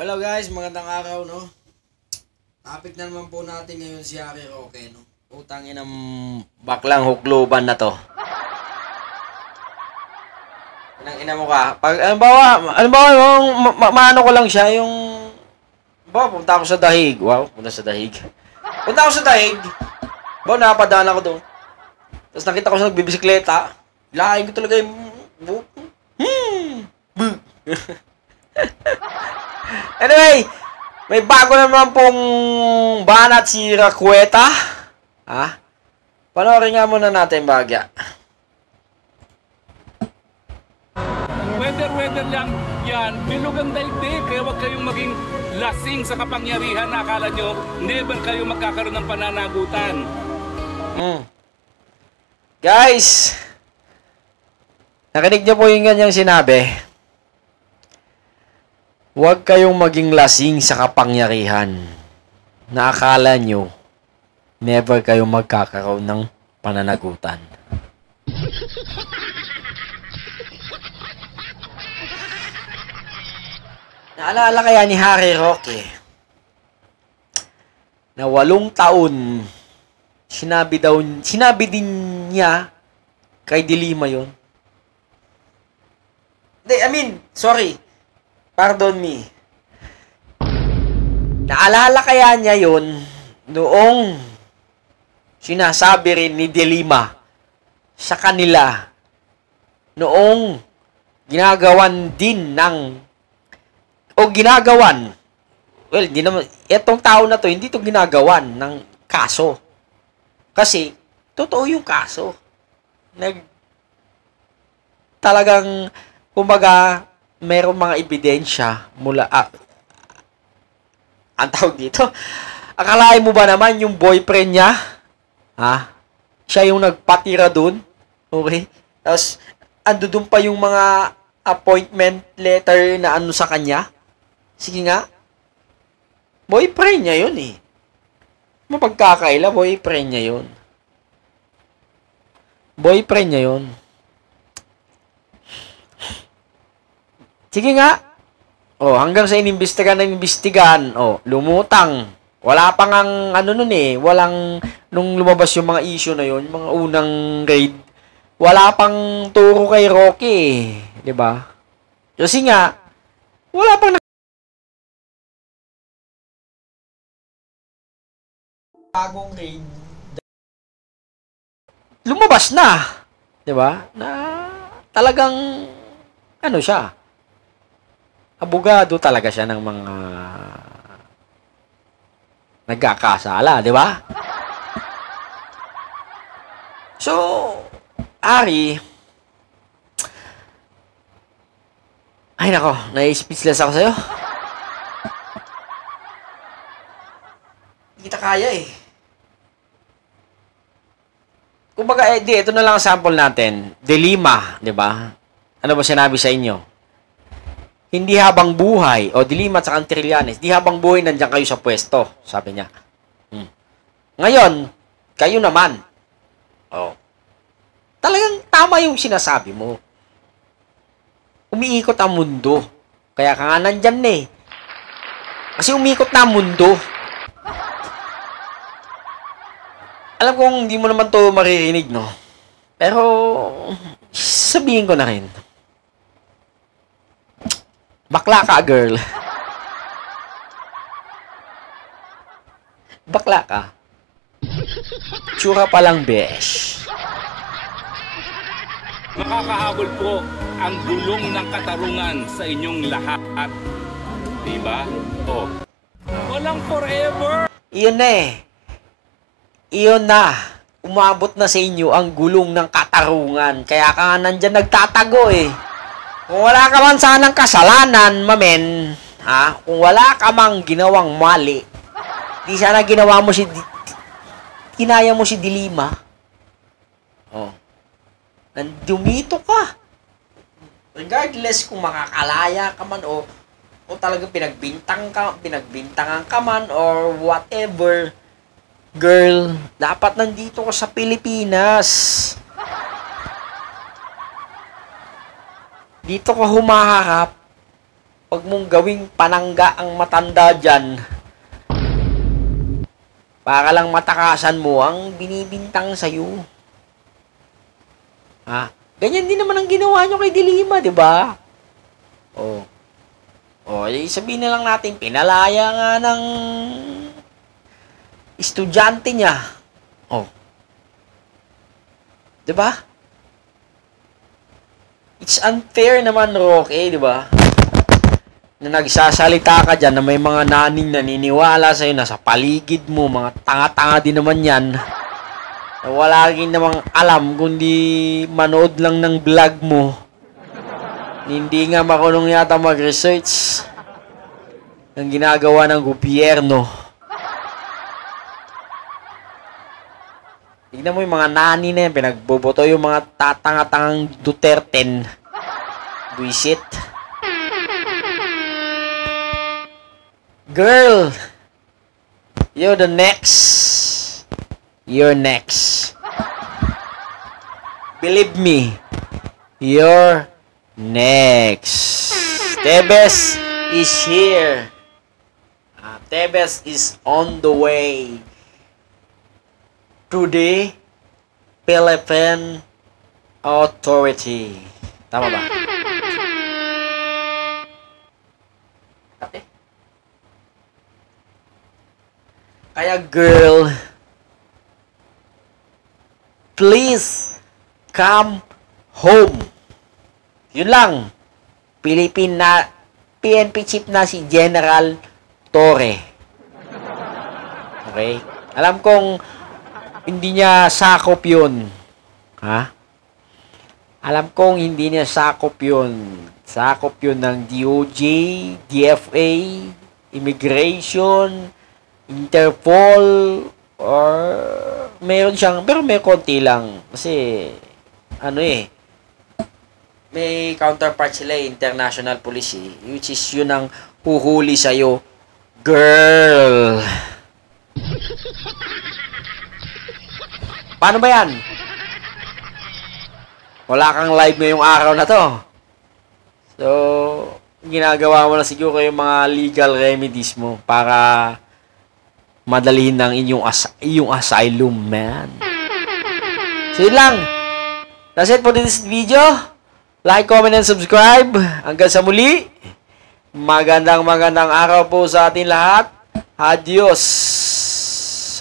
Hello guys, magandang araw, no? Topic na naman po natin ngayon si Harry Roque, no? Utangin ng baklang hukluban na to. Nang ina mo ka. Pag, maano ko lang siya, yung... punta ako sa dahig. Wow, punta sa dahig. Punta ako sa dahig. Napadaan ako doon. Tapos nakita ko siya nagbibisikleta. Lahain ko talaga yung... Anyway, may bago naman pong banat si Raqueta. Ha? Panoorin nga muna natin, Bagya. Weather lang yan. Bilog ang daigdig. Kaya huwag kayong maging lasing sa kapangyarihan na akala nyo never kayo magkakaroon ng pananagutan. Guys, nakinig niyo po yung ganyang sinabi. Huwag kayong maging lasing sa kapangyarihan na akala nyo never kayong magkakaroon ng pananagutan. Naalala kaya ni Harry Roque na 8 taon sinabi din niya kay Dilima yun. Sorry. Pardon me. Naalala kaya niya yun noong sinasabi rin ni Dilima sa kanila noong ginagawan din hindi naman, etong tao na to, hindi to ginagawan ng kaso. Kasi, totoo yung kaso. Talagang, kumbaga, merong mga ebidensya mula, ang tawag dito, akalain mo ba naman yung boyfriend niya, siya yung nagpatira dun, okay? Tapos, ando dun pa yung mga appointment letter na ano sa kanya. Sige nga, boyfriend niya yun eh. Mapagkakaila, boyfriend niya yun. Boyfriend niya yun. Sige nga. Hanggang sa inimbestigan, lumutang. Wala pang ang nun walang, nung lumabas yung mga issue na yun, yung mga unang raid, wala pang turo kay Roque, di ba? Kasi nga, wala pang bagong raid. Lumabas na, di ba? Na talagang, siya, abogado talaga siya ng mga nagkakasala, di ba? So, Ari, ay nako, na-speechless ako sa'yo. Hindi kita kaya eh. Kumbaga, ito na lang ang sample natin. Dilima, di ba? Ano ba sinabi sa inyo? Hindi habang buhay, Dilima at saka Trillanes, hindi habang buhay nandiyan kayo sa pwesto, sabi niya. Ngayon, kayo naman. Talagang tama yung sinasabi mo. Umiikot ang mundo. Kaya ka nga nandyan eh. Kasi umiikot na ang mundo. Alam kong hindi mo naman to maririnig, no? Pero, sabihin ko na rin. Bakla ka, girl. Bakla ka. Tsura pa lang, besh. Makakahabol po ang gulong ng katarungan sa inyong lahat. Diba? Walang forever. Iyon na eh. Iyon na. Umabot na sa inyo ang gulong ng katarungan. Kaya ka nga nandyan nagtatago eh. Kung wala ka man sanang kasalanan, mamen, kung wala ka mang ginawang mali, di sana kinaya mo si Dilima. Nandumito ka. Regardless kung makakalaya ka man o talagang pinagbintangan ka man or whatever, girl, dapat nandito ka sa Pilipinas. Dito ka humaharap Huwag mong gawing panangga ang matanda dyan. Para lang matakasan mo ang binibintang sa'yo. Ha? Ganyan din naman ang ginawa nyo kay Dilima, di ba? Oh. Oh, sabihin na lang natin, pinalaya nga ng estudyante niya. Oh. Di ba? It's unfair naman, Roque, di ba? Na nagsasalita ka dyan na may mga naning naniniwala sa'yo na sa paligid mo, mga tanga-tanga din naman yan. Na wala rin namang alam kundi manood lang ng vlog mo. Hindi nga marunong yata mag-research ng ginagawa ng gobyerno. Tignan mo yung mga nani na yan, pinagboboto yung mga tatanga-tangang Duterte. Buisit. Girl, you're the next. You're next. Believe me, you're next. Tebes is here. Tebes is on the way to the Philippine Authority. Tama ba? Kaya girl, please come home. Yun lang. PNP chief na si General Torre. Okay? Alam kong hindi niya sakop yun. Ha? Alam kong hindi niya sakop yun. Sakop yun ng DOJ, DFA, Immigration, Interpol, or meron siyang, pero may konti lang. Kasi, may counterpart sila, international police, which is yun ang huhuli sa'yo. Girl! Paano ba yan? Wala kang live ngayong araw na to. So, ginagawa mo na siguro yung mga legal remedies mo para madalihin ng inyong asylum, man. So, yun lang. That's it for this video. Like, comment, and subscribe. Hanggang sa muli. Magandang araw po sa atin lahat. Adios.